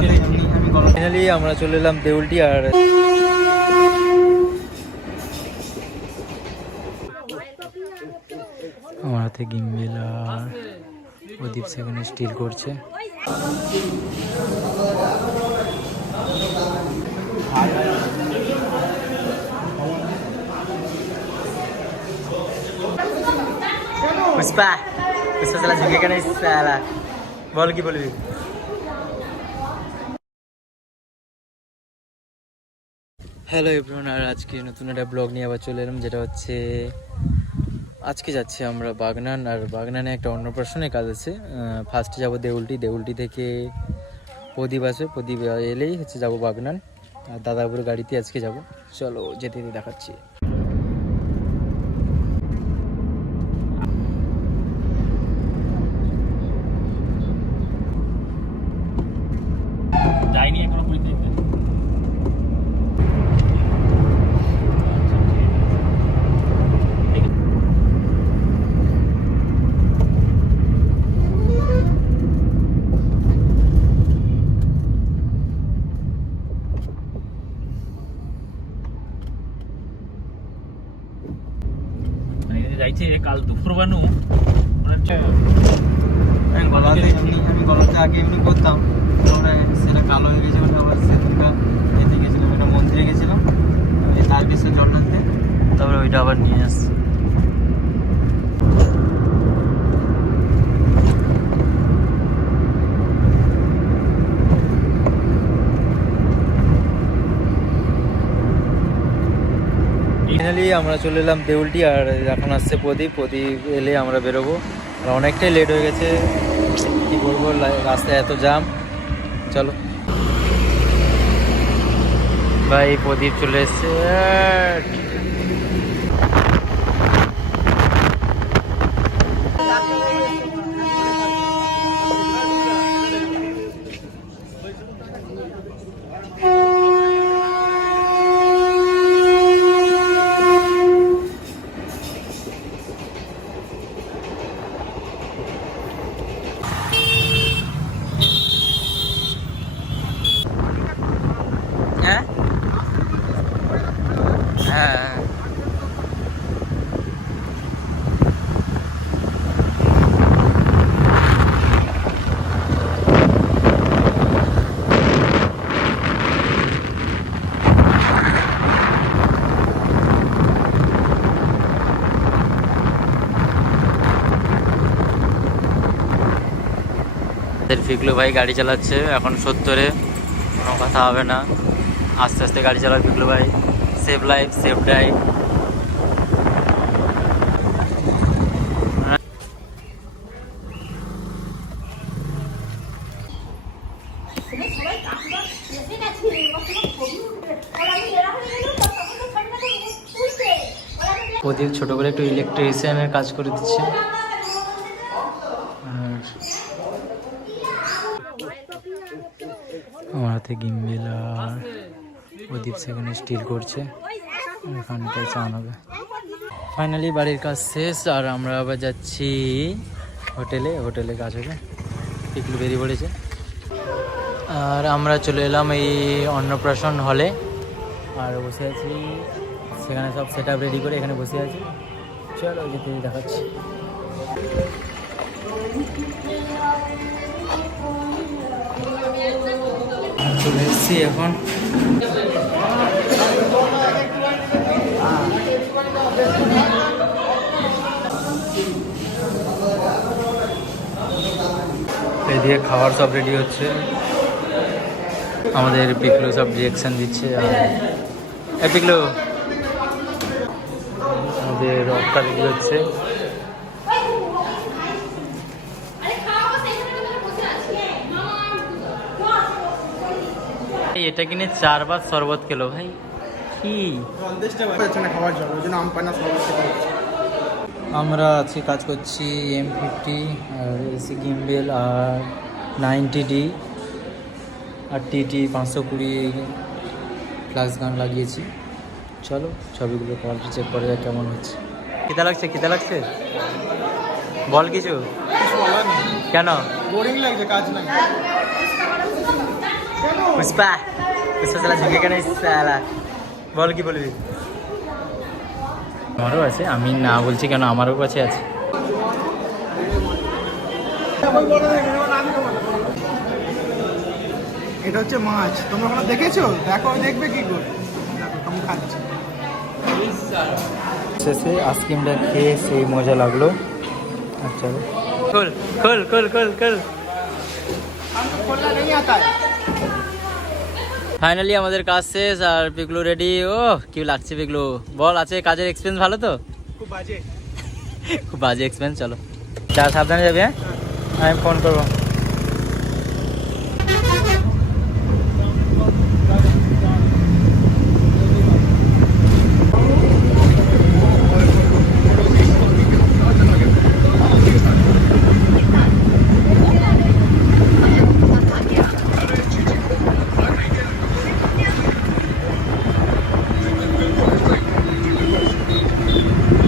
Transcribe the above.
Finally আমরা চলে এলাম দেউলটি। আর আমার হাতে গিম্বেল আর প্রদীপ সেখানে স্টিল করছে। পুষ্পা পুষ্পা সালা ঝুঁকে কেন সালা বল কি বলবি? হ্যালো এভরিওয়ান, আর আজকে নতুন একটা ব্লগ নিয়ে আবার চলে এলাম, যেটা হচ্ছে আজকে যাচ্ছি আমরা বাগনান। আর বাগনানে একটা অন্নপ্রাশনের কাজ আছে। ফার্স্টে যাবো দেউলটি থেকে প্রদীপ আসবে, প্রদীপ এলেই হচ্ছে যাবো বাগনান। আর দাদাপুর গাড়িতে আজকে যাব, চলো যেতে যেতে দেখাচ্ছি। যাইনি এখনো পুরীতে। যাইছে কাল দুপুর বানু আমি গলাতে আগে এমনি করতাম, সেটা কালো হয়ে গেছে। আবার সেদিনটা এতে গেছিলাম, একটা মন্দিরে গেছিলাম, তার কিছু জল আনতে, তারপরে ওইটা আবার নিয়ে আসছি। ফাইনালি আমরা চলে এলাম দেউলটি। আর এখন আসছে প্রদীপ এলে আমরা বেরোবো। আর অনেকটাই লেট হয়ে গেছে, কি বলবো, রাস্তায় এত জ্যাম। চলো ভাই, প্রদীপ চলে এসছে। হ্যাঁ হ্যাঁ ফিকলু ভাই গাড়ি চালাচ্ছে এখন 70-এ, কোনো কথা হবে না। আস্তে আস্তে গাড়ি চালাবে ফিকলু ভাই। Save life save drive. প্রদীপ ছোট করে একটু ইলেকট্রিশিয়ানের কাজ করে দিচ্ছে। আর আমার হাতে গিম্বেল আর প্রদীপ সেখানে স্টিল করছে, এখানটায় চান হবে। ফাইনালি বাড়ির কাজ শেষ, আর আমরা আবার যাচ্ছি হোটেলে কাজ হবে। পিকলু বেরিয়ে পড়েছে। আর আমরা চলে এলাম এই অন্নপ্রাশন হলে, আর বসে আছি সেখানে, সব সেট আপ রেডি করে এখানে বসে আছি। চলো যেতে দেখাচ্ছি। চলে এসেছি এখন। এদিকে খাবার সব রেডি হচ্ছে, আমাদের পিকলু সব ডিরেকশন দিচ্ছে। আর পিকলু আমাদের রক্তা রেডি হচ্ছে। এটা কিনে 4 বার শরবত খেলো ভাই, কি আমরা আছি কাজ করছি M50 আর এসি গিম্বেল আর 90D আর TT 520 ফ্লাশ গান লাগিয়েছি। চলো ছবিগুলো কোয়ালিটি চেক করা যায় কেমন হচ্ছে। খিদা লাগছে বল কিছু। কেন বোরিং লাগছে, কাজ নাই। পুষ্পা পুষ্পা সালা ঝুঁকে কেন সালা বল কি বলবি? আমারও আছে, আমি না বলছি কেন, আমারও কাছে আছে। এটা হচ্ছে মাছ, তোমরা ওখানে দেখেছো? দেখো, দেখবে কি করে? দেখো কেমন খাচ্ছে। শেষে আইসক্রিমটা খেয়ে সেই মজা লাগলো। আচ্ছা খোল খোল খোল খোল খোল। ফাইনালি আমাদের কাজ শেষ আর পিকলু রেডি। ও কি লাগছে পিকলু, বল আছে কাজের এক্সপিরিয়েন্স ভালো তো? খুব বাজে। খুব বাজে এক্সপিরিয়েন্স। চলো যা, সাবধানে যাবে। হ্যাঁ আমি ফোন করবো।